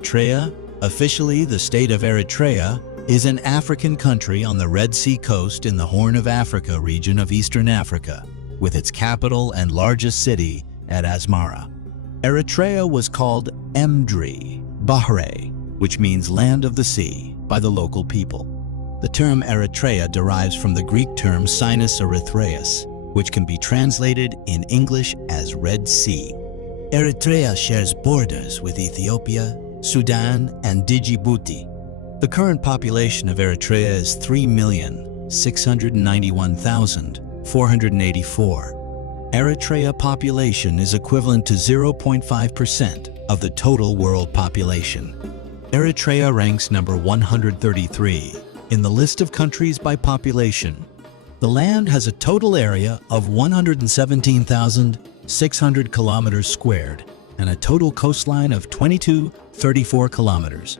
Eritrea, officially the state of Eritrea, is an African country on the Red Sea coast in the Horn of Africa region of Eastern Africa, with its capital and largest city at Asmara. Eritrea was called Emdri, Bahre, which means land of the sea, by the local people. The term Eritrea derives from the Greek term Sinus Erythraeus, which can be translated in English as Red Sea. Eritrea shares borders with Ethiopia, Sudan, and Djibouti. The current population of Eritrea is 3,691,484. Eritrea population is equivalent to 0.5% of the total world population. Eritrea ranks number 133 in the list of countries by population. The land has a total area of 117,600 kilometers squared and a total coastline of 2234 kilometers.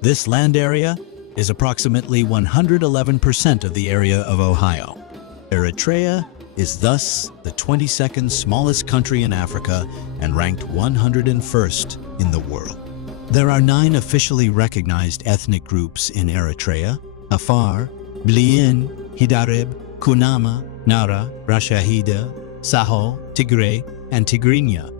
This land area is approximately 111% of the area of Ohio. Eritrea is thus the 22nd smallest country in Africa and ranked 101st in the world. There are 9 officially recognized ethnic groups in Eritrea: Afar, Blien, Hidareb, Kunama, Nara, Rashahida, Saho, Tigray, and Tigrinya.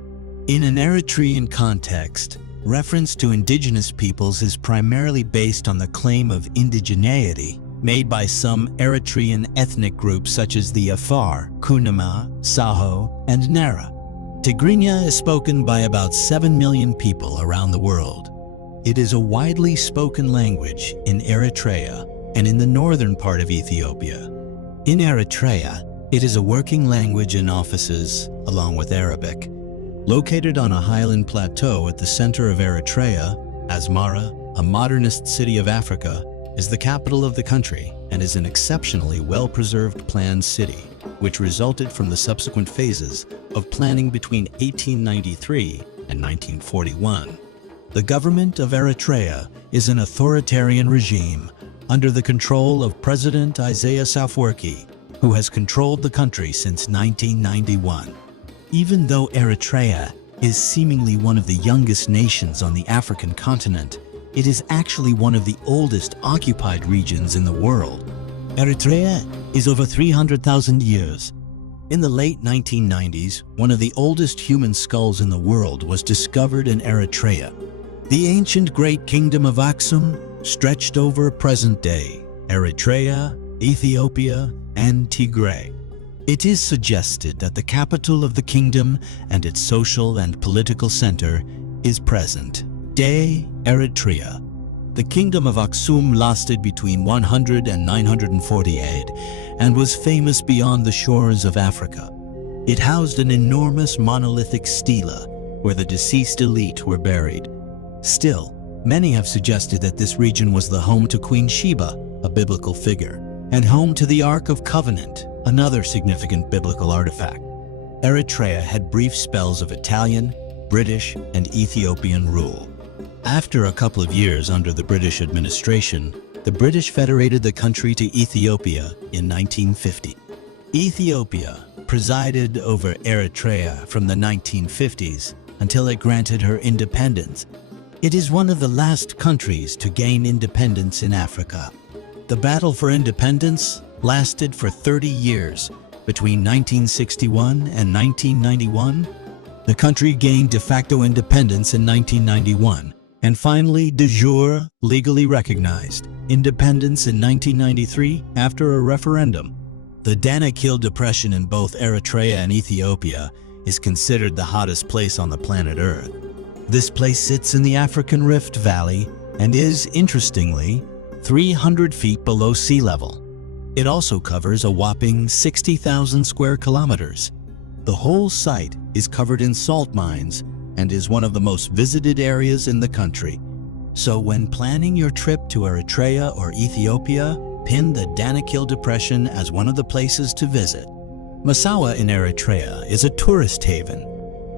In an Eritrean context, reference to indigenous peoples is primarily based on the claim of indigeneity made by some Eritrean ethnic groups such as the Afar, Kunama, Saho, and Nara. Tigrinya is spoken by about 7 million people around the world. It is a widely spoken language in Eritrea and in the northern part of Ethiopia. In Eritrea, it is a working language in offices, along with Arabic. Located on a highland plateau at the center of Eritrea, Asmara, a modernist city of Africa, is the capital of the country and is an exceptionally well-preserved planned city, which resulted from the subsequent phases of planning between 1893 and 1941. The government of Eritrea is an authoritarian regime under the control of President Isaias Afwerki, who has controlled the country since 1991. Even though Eritrea is seemingly one of the youngest nations on the African continent, it is actually one of the oldest occupied regions in the world. Eritrea is over 300,000 years. In the late 1990s, one of the oldest human skulls in the world was discovered in Eritrea. The ancient Great Kingdom of Aksum stretched over present-day Eritrea, Ethiopia, and Tigray. It is suggested that the capital of the kingdom and its social and political center is present-day Eritrea. The Kingdom of Aksum lasted between 100 and 948 and was famous beyond the shores of Africa. It housed an enormous monolithic stela where the deceased elite were buried. Still, many have suggested that this region was the home to Queen Sheba, a biblical figure, and home to the Ark of Covenant, another significant biblical artifact. Eritrea had brief spells of Italian, British, and Ethiopian rule. After a couple of years under the British administration, the British federated the country to Ethiopia in 1950. Ethiopia presided over Eritrea from the 1950s until it granted her independence. It is one of the last countries to gain independence in Africa. The battle for independence lasted for 30 years. Between 1961 and 1991, the country gained de facto independence in 1991, and finally de jure legally recognized independence in 1993 after a referendum. The Danakil Depression in both Eritrea and Ethiopia is considered the hottest place on the planet Earth. This place sits in the African Rift Valley and is, interestingly, 300 feet below sea level. It also covers a whopping 60,000 square kilometers. The whole site is covered in salt mines and is one of the most visited areas in the country. So when planning your trip to Eritrea or Ethiopia, pin the Danakil Depression as one of the places to visit. Massawa in Eritrea is a tourist haven.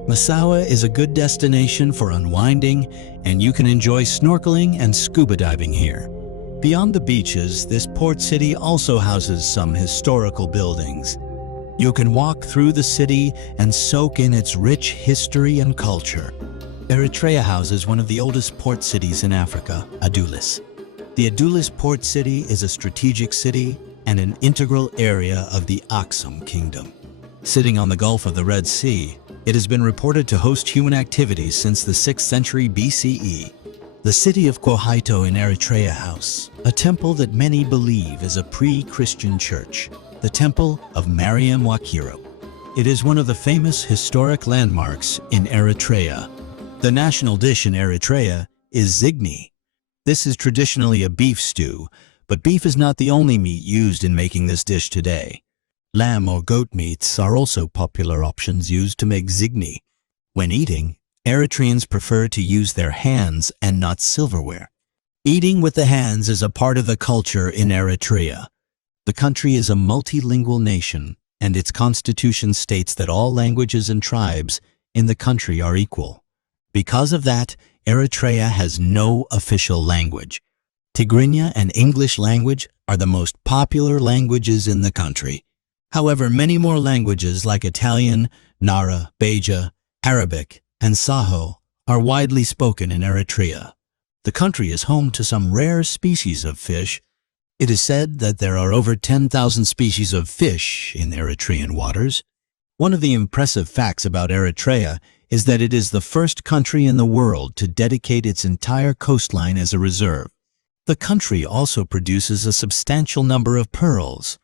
Massawa is a good destination for unwinding, and you can enjoy snorkeling and scuba diving here. Beyond the beaches, this port city also houses some historical buildings. You can walk through the city and soak in its rich history and culture. Eritrea houses one of the oldest port cities in Africa, Adulis. The Adulis port city is a strategic city and an integral area of the Aksum Kingdom. Sitting on the Gulf of the Red Sea, it has been reported to host human activities since the 6th century BCE. The city of Kwaito in Eritrea house, a temple that many believe is a pre-Christian church, the Temple of Mariam Wakiro. It is one of the famous historic landmarks in Eritrea. The national dish in Eritrea is zigni. This is traditionally a beef stew, but beef is not the only meat used in making this dish today. Lamb or goat meats are also popular options used to make zigni. When eating, Eritreans prefer to use their hands and not silverware. Eating with the hands is a part of the culture in Eritrea. The country is a multilingual nation, and its constitution states that all languages and tribes in the country are equal. Because of that, Eritrea has no official language. Tigrinya and English language are the most popular languages in the country. However, many more languages like Italian, Nara, Beja, Arabic, and Saho are widely spoken in Eritrea. The country is home to some rare species of fish. It is said that there are over 10,000 species of fish in Eritrean waters. One of the impressive facts about Eritrea is that it is the first country in the world to dedicate its entire coastline as a reserve. The country also produces a substantial number of pearls.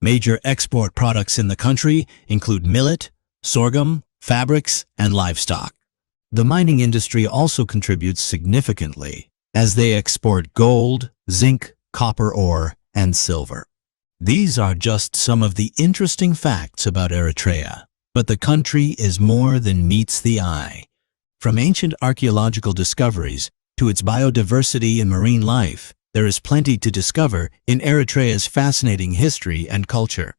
Major export products in the country include millet, sorghum, fabrics, and livestock. The mining industry also contributes significantly, as they export gold, zinc, copper ore, and silver. These are just some of the interesting facts about Eritrea. But the country is more than meets the eye. From ancient archaeological discoveries to its biodiversity and marine life, there is plenty to discover in Eritrea's fascinating history and culture.